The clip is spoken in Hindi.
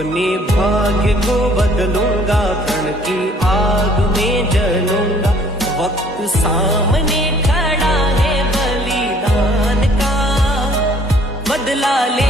अपने भाग्य को बदलूंगा, प्रण की आग में जलूंगा। वक्त सामने खड़ा है बलिदान का, बदला ले